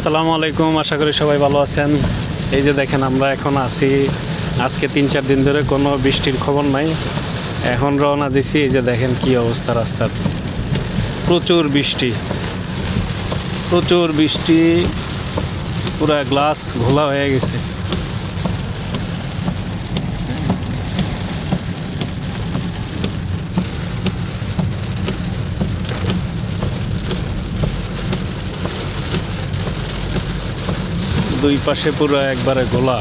আসসালামু আলাইকুম, আশা করি সবাই ভালো আছেন। এই যে দেখেন আমরা এখন আছি, আজকে 3-4 দিন ধরে কোনো বৃষ্টির খবর নাই। এখন রওনা দিছি, এই যে দেখেন কি অবস্থা রাস্তার। প্রচুর বৃষ্টি, প্রচুর বৃষ্টি, পুরা গ্লাস ঘোলা হয়ে গেছে। দুই পাশে পুরো একবারে গোলা,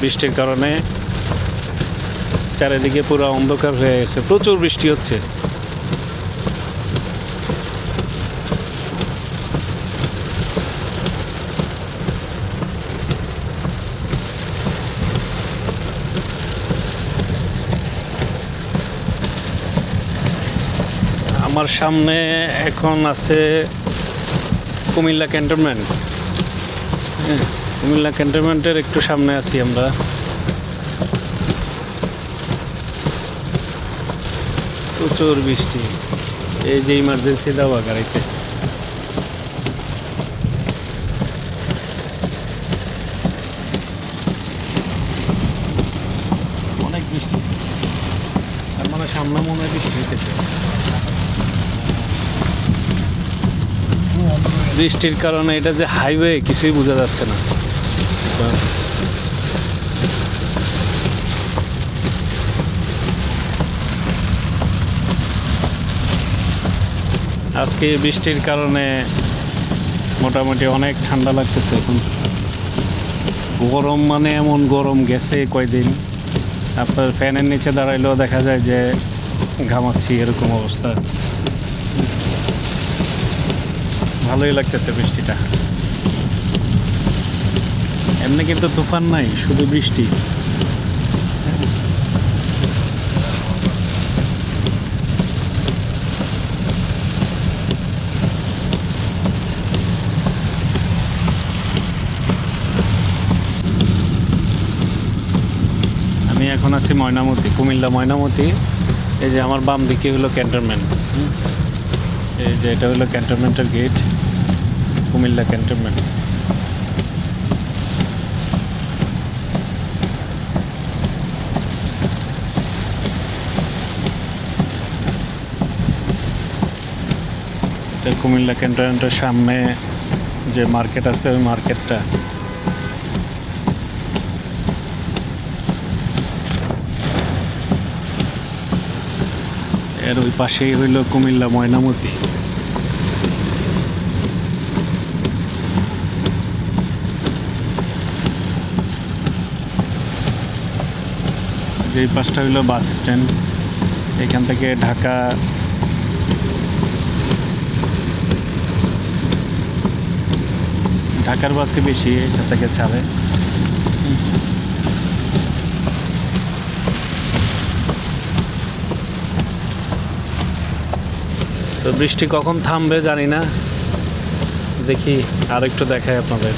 বৃষ্টির কারণে চারিদিকে পুরো অন্ধকার হয়ে গেছে, প্রচুর বৃষ্টি হচ্ছে। আমার সামনে এখন আছে কুমিল্লা ক্যান্টনমেন্ট। কুমিল্লা ক্যান্টনমেন্টের একটু সামনে আছি আমরা। প্রচুর বৃষ্টি, এই যে ইমার্জেন্সি দেওয়া গাড়িতে। অনেক বৃষ্টি, তার মানে সামনে মনে হয় বৃষ্টি হইতেছে। বৃষ্টির কারণে এটা যে হাইওয়ে কিছুই বোঝা যাচ্ছে না। আজকে বৃষ্টির কারণে মোটামুটি অনেক ঠান্ডা লাগতেছে। এখন গরম মানে এমন গরম গেছে কয়দিন, আপনার ফ্যানের নিচে দাঁড়াইলেও দেখা যায় যে ঘামাচ্ছি, এরকম অবস্থা। ভালোই লাগতেছে বৃষ্টিটা। এমনি কিন্তু তুফান নাই, শুধু বৃষ্টি। আমি এখন আছি ময়নামতি, কুমিল্লা ময়নামতি। এই যে আমার বাম দিকে হলো ক্যান্টনমেন্ট। এই যে এটা হলো ক্যান্টনমেন্টের গেট, কুমিল্লা ক্যান্টনমেন্ট। এটা কুমিল্লা ক্যান্টনমেন্টের সামনে যে মার্কেট আছে, ওই মার্কেটটা। এর ওই পাশেই হইল কুমিল্লা ময়নামতি। এই পাশটা হইল বাস স্ট্যান্ড। এখান থেকে ঢাকার বাসই বেশি এখান থেকে ছাড়ে। তো বৃষ্টি কখন থামবে জানি না, দেখি আর একটু দেখাই আপনাদের।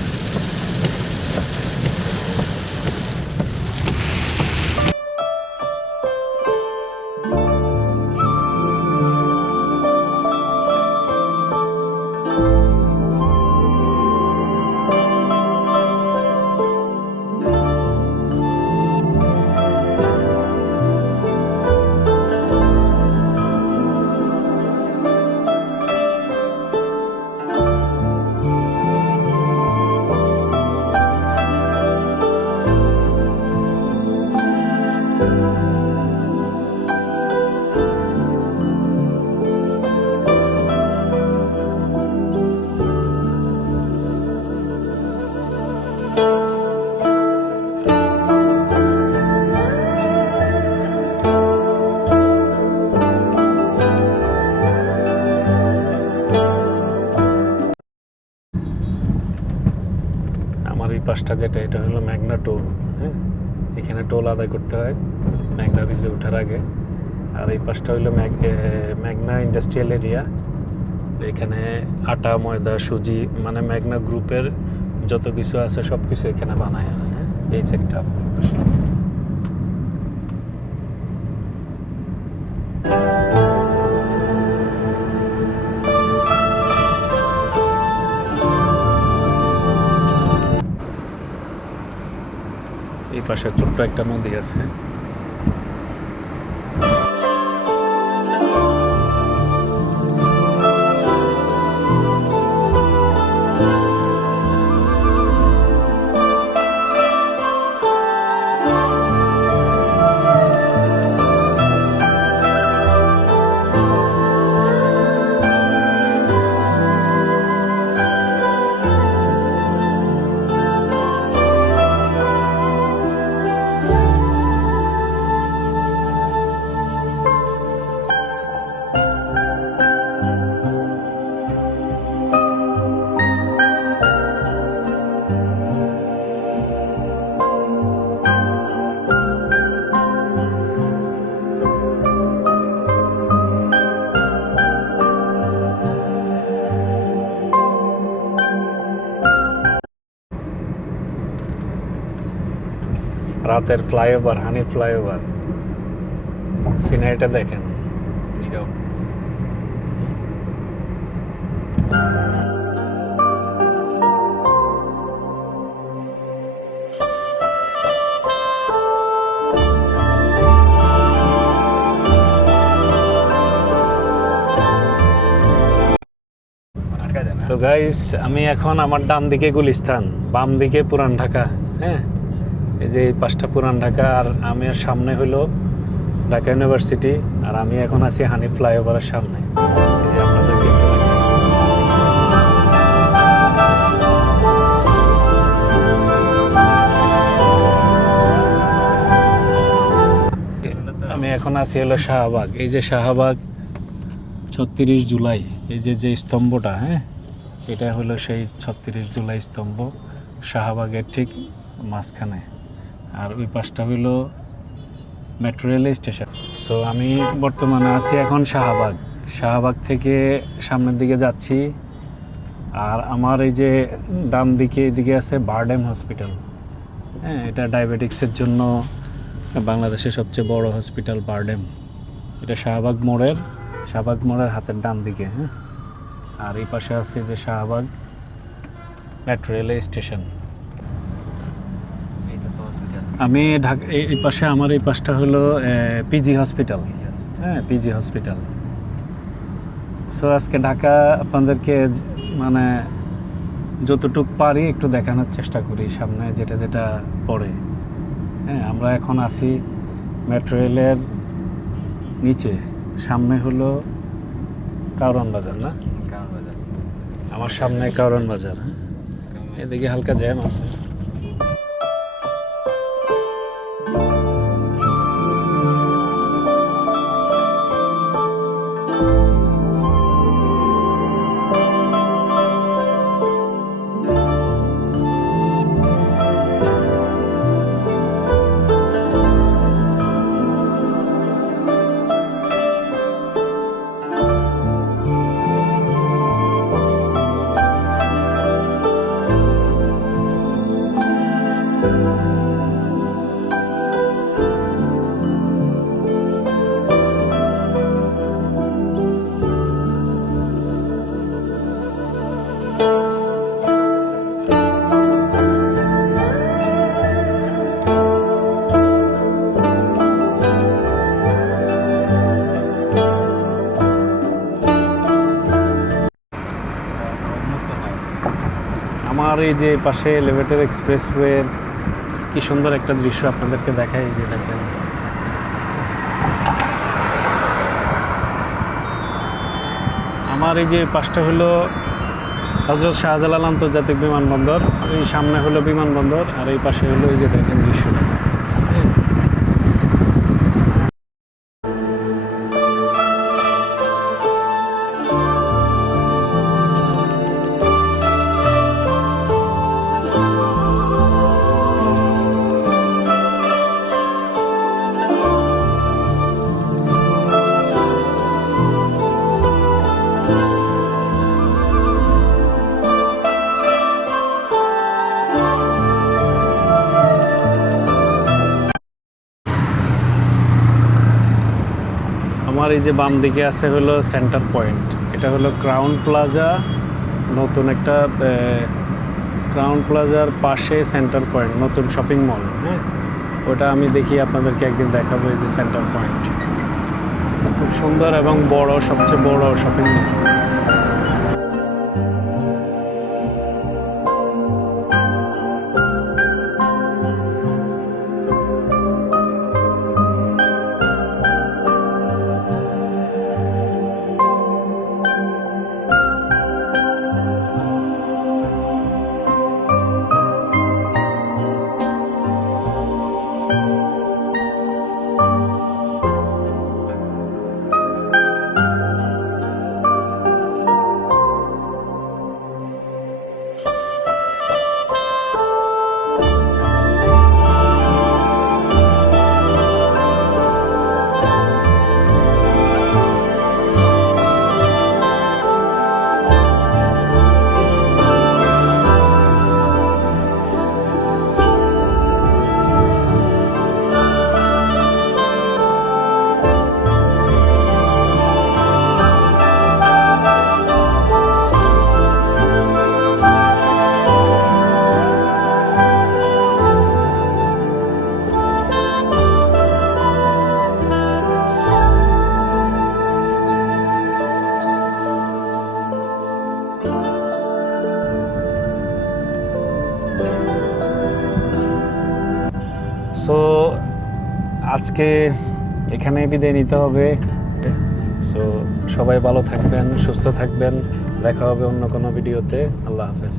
আমার এই পাশটা যেটা, এটা হলো মেঘনা টোল। হ্যাঁ, এখানে টোল আদায় করতে হয় মেঘনা ব্রিজে ওঠার আগে। আর এই পাশটা হইলো মেঘনা ইন্ডাস্ট্রিয়াল এরিয়া। এখানে আটা, ময়দা, সুজি, মানে মেঘনা গ্রুপের যত কিছু আছে সব কিছু এখানে বানায়। হ্যাঁ, এই সেটটা পাশে ছোট্ট একটা নদী আছে। রাতের ফ্লাইওভার, হানি ফ্লাইওভার, সিনারিটা দেখেন। তো গাইস, আমি এখন আমার ডান দিকে গুলিস্তান, বাম দিকে পুরান ঢাকা। হ্যাঁ, এই যে এই পাঁচটা পুরান ঢাকা, আর আমি সামনে হলো ঢাকা ইউনিভার্সিটি, আর আমি এখন আছি হানি ফ্লাইওভারের সামনে। এই যে আপনাদেরকে আমি এখন আছি হলো শাহবাগ। এই যে শাহবাগ ৩৬ জুলাই, এই যে স্তম্ভটা, হ্যাঁ, এটা হলো সেই ৩৬ জুলাই স্তম্ভ, শাহবাগের ঠিক মাঝখানে। আর ওই পাশটা হইলো মেট্রো রেল স্টেশন। সো আমি বর্তমানে আছি এখন শাহবাগ থেকে সামনের দিকে যাচ্ছি। আর আমার এই যে ডান দিকে এদিকে আছে বারডেম হসপিটাল। হ্যাঁ, এটা ডায়াবেটিক্সের জন্য বাংলাদেশের সবচেয়ে বড় হসপিটাল বারডেম। এটা শাহবাগ মোড়ের হাতের ডান দিকে। হ্যাঁ, আর এই পাশে আছে যে শাহবাগ মেট্রো রেল স্টেশন। আমি ঢাকা, এই পাশে আমার এই পাশটা হলো পিজি হসপিটাল। হ্যাঁ, পিজি হসপিটাল। সো আজকে ঢাকা আপনাদেরকে মানে যতটুক পারি একটু দেখানোর চেষ্টা করি, সামনে যেটা যেটা পড়ে। হ্যাঁ, আমরা এখন আছি মেট্রো রেলের নিচে, সামনে হলো কারওয়ান বাজার। না, আমার সামনে কারওয়ান বাজার। হ্যাঁ, এদিকে হালকা জ্যাম আছে। আমার এই যে পাশে এলিভেটেড এক্সপ্রেসওয়ের কি সুন্দর একটা দৃশ্য আপনাদেরকে দেখাই। যে দেখেন, আমার এই যে পাশটা হলো হযরত শাহজালাল আন্তর্জাতিক বিমানবন্দর, এই সামনে হলো বিমানবন্দর, আর এই পাশে হলো এই যে দেখেন দৃশ্যটা। আমার এই যে বাম দিকে আছে হলো সেন্টার পয়েন্ট। এটা হলো ক্রাউন প্লাজা, নতুন একটা ক্রাউন প্লাজার পাশে সেন্টার পয়েন্ট, নতুন শপিং মল। হ্যাঁ, ওটা আমি দেখি আপনাদেরকে একদিন দেখাবো। এই যে সেন্টার পয়েন্ট, খুব সুন্দর এবং বড়, সবচেয়ে বড় শপিং মল। সো আজকে এখানে বিদায় নিতে হবে। সো সবাই ভালো থাকবেন, সুস্থ থাকবেন, দেখা হবে অন্য কোনো ভিডিওতে। আল্লাহ হাফেজ।